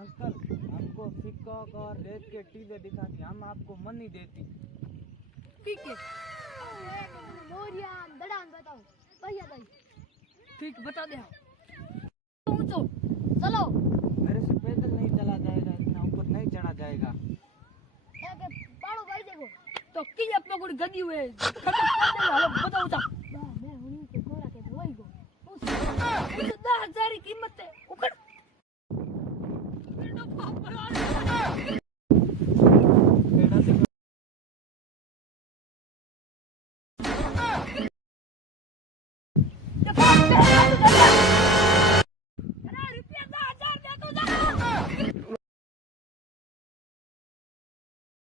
Uncle हमको peacock और रेत के टीले दिखाती, हम आपको मनी देती। ठीक है ठीक बता दे चलो मेरे से पैदल नहीं चला जाएगा, इतना ऊपर नहीं चढ़ा जाएगा। पाड़ो भाई देखो तो की अपने को गदी हुए बताओ था मैं हुनी के गोरा के वही गो